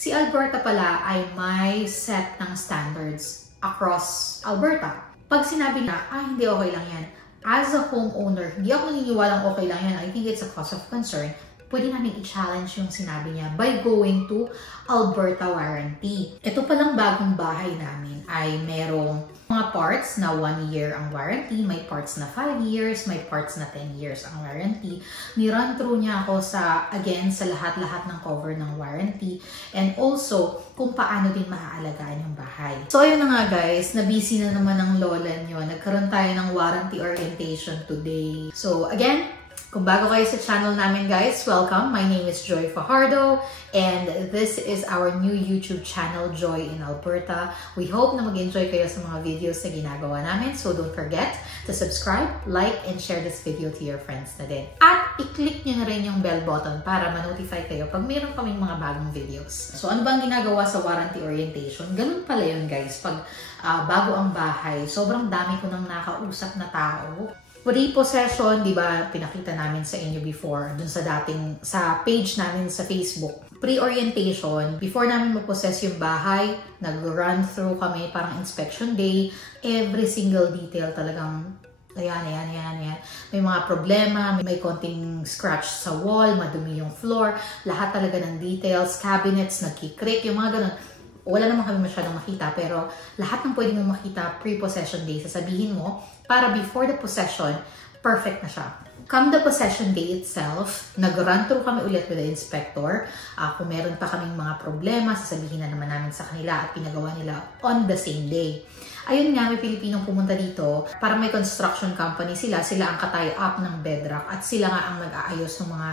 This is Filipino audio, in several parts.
Si Alberta pala ay may set ng standards across Alberta. Pag sinabi niya, hindi okay lang yan. As a homeowner, hindi ako naniniwalang okay lang yan. I think it's a cause of concern. Pwede namin i-challenge yung sinabi niya by going to Alberta warranty. Ito palang bagong bahay namin ay merong mga parts na 1 year ang warranty, may parts na 5 years, may parts na 10 years ang warranty. Ni-run through niya ako sa lahat-lahat ng cover ng warranty and also kung paano din maaalagaan yung bahay. So ayun na nga guys, na-busy na naman ang lola nyo. Nagkaroon tayo ng warranty orientation today. So again, kung bago kayo sa channel namin guys, welcome! My name is Joy Fajardo and this is our new YouTube channel, Joy in Alberta. We hope na mag-enjoy kayo sa mga videos na ginagawa namin. So don't forget to subscribe, like, and share this video to your friends na din. At i-click nyo na rin yung bell button para ma-notify kayo pag mayroon kaming mga bagong videos. So ano bang ginagawa sa warranty orientation? Ganun pala yun guys. Pag bago ang bahay, sobrang dami ko nang nakausap na tao. Repossession, di ba, pinakita namin sa inyo before, dun sa page namin sa Facebook. Pre-orientation, before namin mag-possess yung bahay, nag-run through kami, parang inspection day, every single detail talagang, ayan. May mga problema, may konting scratch sa wall, madumi yung floor, lahat talaga ng details, cabinets, nagkikrik, yung mga ganun. Wala naman kami masyadong makita, pero lahat ng pwede mong makita pre-possession day, sasabihin mo, para before the possession, perfect na siya. Come the possession day itself, nag-run through kami ulit with the inspector. Kung meron pa kaming mga problema, sasabihin na naman namin sa kanila at pinagawa nila on the same day. Ayun nga, may Pilipinong pumunta dito, para may construction company sila ang ka-tie up ng bedrock at sila nga ang nag-aayos ng mga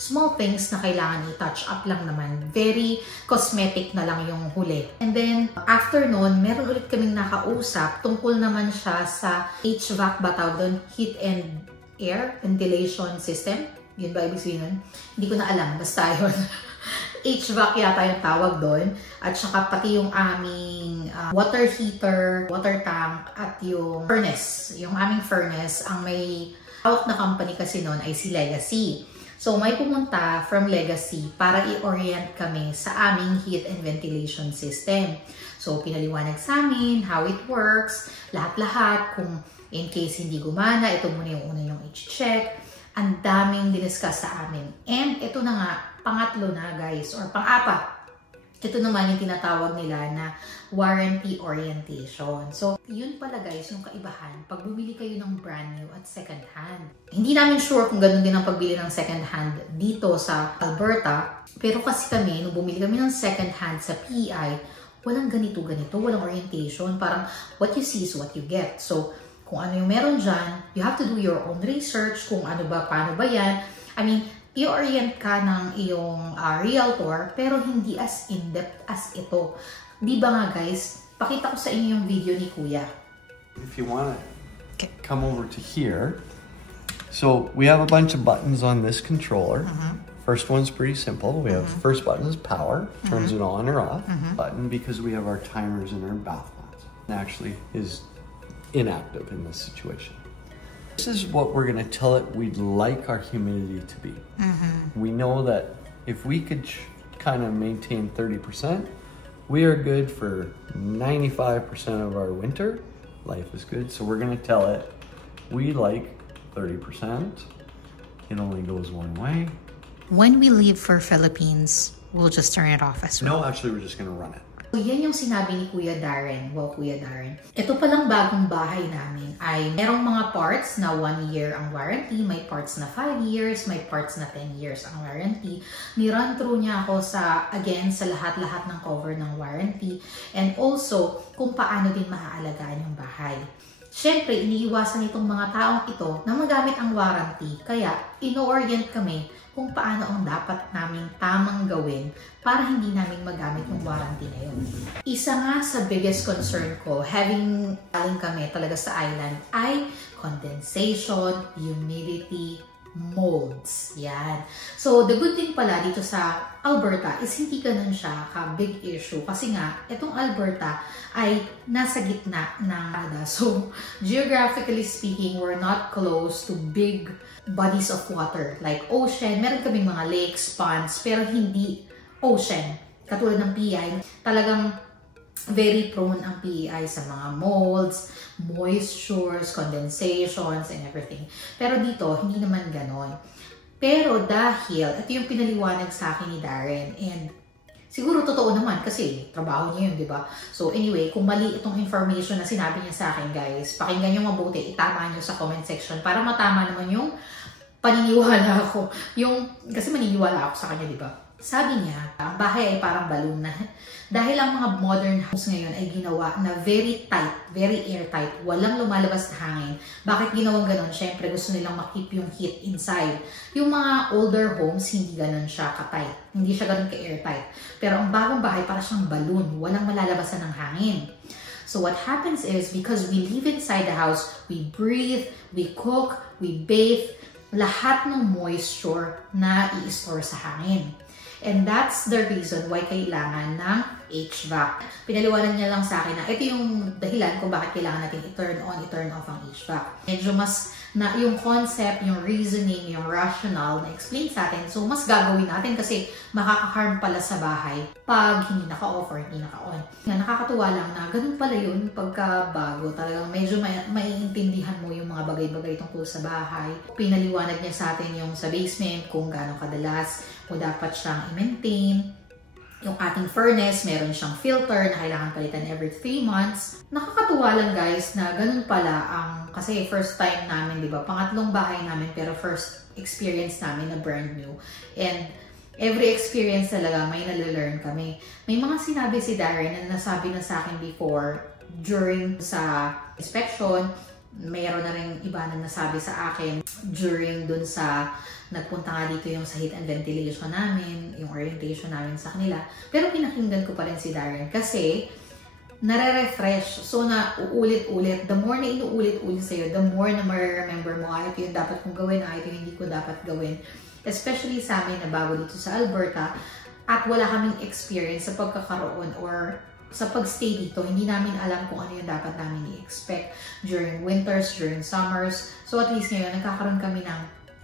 small things na kailangan i-touch up lang naman. Very cosmetic na lang yung huli. And then, after nun, meron ulit kaming nakausap. Tungkol naman siya sa HVAC ba tawag doon? Heat and Air Ventilation System. Yun ba ibig sabihin nun? Hindi ko na alam. Basta yun. HVAC yata yung tawag doon. At saka pati yung aming water heater, water tank, at yung furnace. Yung aming furnace, ang may hawak na company kasi noon ay si Legacy. So, may pumunta from Legacy para i-orient kami sa aming heat and ventilation system. So, pinaliwanag sa amin how it works, lahat-lahat, kung in case hindi gumana, ito muna yung una yung i-check. Ang daming diniscuss sa amin. And ito na nga, pangatlo na guys, or pang-apat. Ito naman yung tinatawag nila na warranty orientation. So, yun pala guys, yung kaibahan pag bumili kayo ng brand new at second hand. Hindi namin sure kung ganun din ang pagbili ng second hand dito sa Alberta. Pero kasi kami, nung bumili kami ng second hand sa PEI, walang ganito-ganito, walang orientation. Parang what you see is what you get. So, kung ano yung meron dyan, you have to do your own research kung ano ba, paano ba yan. I mean, i-orient ka ng iyong realtor pero hindi as in-depth as ito. Di ba nga guys? Pakita ko sa inyo yung video ni Kuya. If you want to come over to here. So we have a bunch of buttons on this controller. First one's pretty simple. We have the first button is power. Turns it on or off. Button because we have our timers in our bath mats. It actually is inactive in this situation. This is what we're going to tell it we'd like our humidity to be. We know that if we could kind of maintain 30%, we are good for 95% of our winter. Life is good. So we're going to tell it we like 30%. It only goes one way. When we leave for Philippines, we'll just turn it off as well. No, actually, we're just going to run it. So, yan yung sinabi ni Kuya Darren. Wow, Kuya Darren. Ito palang bagong bahay namin ay merong mga parts na 1 year ang warranty, may parts na 5 years, may parts na 10 years ang warranty. Ni-run through niya ako sa lahat-lahat ng cover ng warranty and also kung paano din maaalagaan yung bahay. Siyempre, iniiwasan itong mga taong ito na magamit ang warranty. Kaya, ino-orient kami kung paano ang dapat naming tamang gawin para hindi namin magamit yung warranty na yun. Isa nga sa biggest concern ko, having kami talaga sa island, ay condensation, humidity, molds. Yan. So, the good thing pala dito sa Alberta is hindi ganun siya ka-big issue. Kasi nga, itong Alberta ay nasa gitna ng Canada. So, geographically speaking, we're not close to big bodies of water like ocean. Meron kaming mga lakes, ponds, pero hindi ocean. katulad ng PEI, talagang very prone ang PEI sa mga molds, moistures, condensations, and everything. Pero dito, hindi naman ganon. Pero dahil, ito yung pinaliwanag sa akin ni Darren, and siguro totoo naman kasi trabaho niya yun, di ba? So anyway, kung mali itong information na sinabi niya sa akin, guys, pakinggan niyo mabuti, itama niyo sa comment section para matama naman yung paniniwala ko. Kasi maniniwala ako sa kanya, di ba? Sabi niya, ang bahay ay parang balloon na. Dahil ang mga modern house ngayon ay ginawa na very tight, very airtight, walang lumalabas na hangin. Bakit ginawang ganon? Siyempre gusto nilang makip yung heat inside. Yung mga older homes, hindi ganon siya ka-tight. Hindi siya ganon ka-airtight. Pero ang bagong bahay, para siyang balloon. Walang malalabasan ng hangin. So what happens is, because we live inside the house, we breathe, we cook, we bathe, lahat ng moisture na i-store sa hangin. And that's the reason why kailangan ng HVAC. Pinaliwanag niya lang sa akin na ito yung dahilan kung bakit kailangan natin i-turn on, i-turn off ang HVAC. Medyo mas na yung concept, yung reasoning, yung rational na explain sa atin. So, mas gagawin natin kasi makaka-harm pala sa bahay pag hindi naka-off or hindi naka-on. Nakakatuwa lang na ganun pala yun pagkabago. Talagang medyo maiintindihan mo yung mga bagay-bagay tungkol sa bahay. Pinaliwanag niya sa atin yung sa basement, kung gaano kadalas o dapat siyang i-maintain. Yung ating furnace, meron siyang filter na kailangan palitan every 3 months. Nakakatuwa lang guys na ganun pala kasi first time namin, di ba? Pangatlong bahay namin pero first experience namin na brand new. And every experience talaga may nalalearn kami. May mga sinabi si Darren na nasabi na sa akin before during sa inspection. Mayroon na rin iba na nasabi sa akin during dun sa nagpunta nga dito yung sa heat and ventilation namin, yung orientation namin sa kanila. Pero pinakinggan ko pa rin si Darren kasi nare-refresh. So na uulit-ulit. The more na inuulit-ulit sa'yo, the more na ma-remember mo, ito yung dapat kong gawin, ito yung hindi ko dapat gawin. Especially sa amin na bago dito sa Alberta at wala kaming experience sa pagkakaroon or sa pag-stay dito, hindi namin alam kung ano yung dapat namin i-expect during winters, during summers. So at least ngayon, nagkakaroon kami ng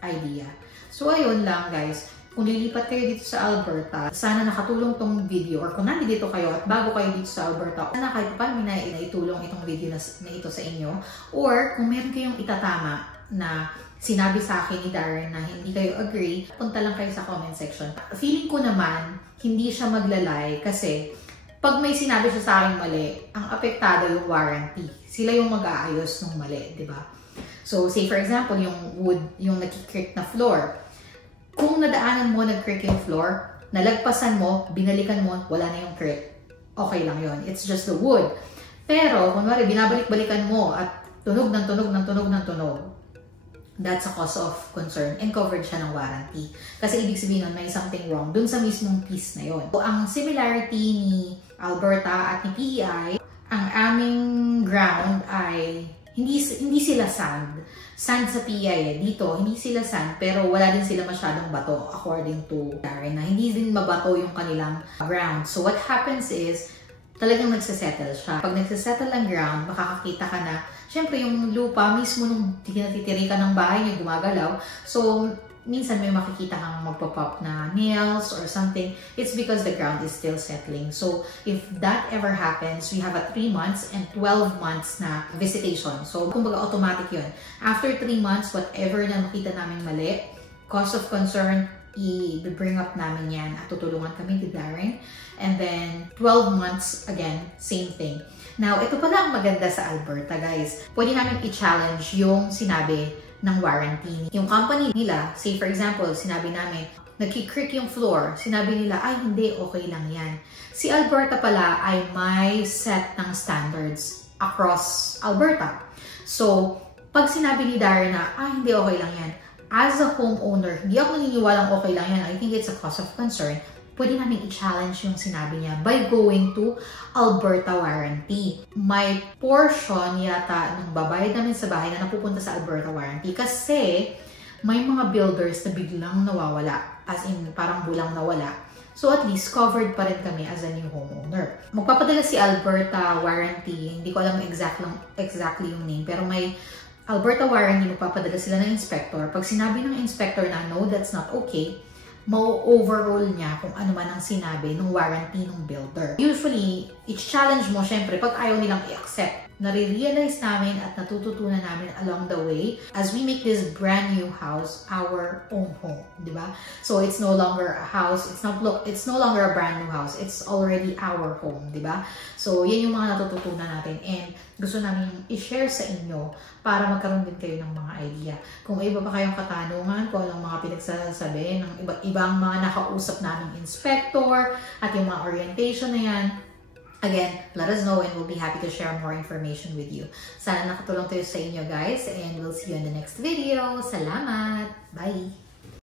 idea. So ayun lang guys, kung lilipat kayo dito sa Alberta, sana nakatulong tong video or kung nandito kayo at bago kayo dito sa Alberta, sana kahit paano naitulong itong video na ito sa inyo. Or kung meron kayong itatama na sinabi sa akin ni Darren na hindi kayo agree, punta lang kayo sa comment section. Feeling ko naman, hindi siya maglalay kasi pag may sinabi siya sa akin mali, ang apektado yung warranty. Sila yung mag-aayos ng mali, di ba? So, say for example, yung wood, yung nakikrik na floor. Kung nadaanan mo, nag-creak yung floor, nalagpasan mo, binalikan mo, wala na yung creak. Okay lang yun. It's just the wood. Pero, kunwari, binabalik-balikan mo at tunog ng tunog ng tunog ng tunog, that's a cause of concern and covered siya ng warranty. Kasi ibig sabihin nun, may something wrong dun sa mismong piece na yun. So, ang similarity ni Alberta at ni PEI, ang aming ground ay hindi sila sand. Sand sa PEI dito, hindi sila sand, pero wala din sila masyadong bato according to Darren, na hindi din mabato yung kanilang ground. So what happens is, talagang nagsasettle siya. Pag nagsasettle ang ground, makakakita ka na, syempre yung lupa mismo nung tinatitirikan ng bahay niya gumagalaw. So minsan may makikita kang magpapop na nails or something. It's because the ground is still settling. So if that ever happens, we have a 3 months and 12 months na visitation. So kumbaga automatic yun. After 3 months, whatever na makita namin mali, cause of concern, i-bring up namin yan at tutulungan kami ni Darren. And then 12 months, again, same thing. Now, ito pala ang maganda sa Alberta, guys. Pwede namin i-challenge yung sinabi ng warranty. Yung company nila, say for example, sinabi namin, nagki-creak yung floor, sinabi nila, ay hindi, okay lang yan. Si Alberta pala ay may set ng standards across Alberta. So, pag sinabi ni Darren na, ay hindi, okay lang yan, as a homeowner, hindi ako naniniwalang okay lang yan, I think it's a cause of concern, pwede namin i-challenge yung sinabi niya by going to Alberta warranty. May portion yata ng babayad namin sa bahay na napupunta sa Alberta warranty kasi may mga builders na biglang nawawala, as in parang bulang nawala. So at least covered pa rin kami as a new homeowner. Magpapadala si Alberta warranty, hindi ko alam exactly yung name, pero may Alberta warranty, magpapadala sila ng inspector. Pag sinabi ng inspector na no, that's not okay, ma-overrule niya kung ano man ang sinabi ng warranty ng builder. Usually, i-challenge mo syempre pag ayaw nilang i-accept. Nare-realize namin at natututunan namin along the way as we make this brand new house our own home, di ba? So it's no longer a house, it's no longer a brand new house, it's already our home, di ba? So yan yung mga natututunan natin and gusto namin i-share sa inyo para magkaroon din kayo ng mga idea. Kung iba pa kayong katanungan, kung anong mga pinagsasabi ng ibang mga nakausap naming inspector at yung mga orientation na yan, again, let us know and we'll be happy to share more information with you. Sana nakatulong tayo sa inyo guys and we'll see you in the next video. Salamat! Bye!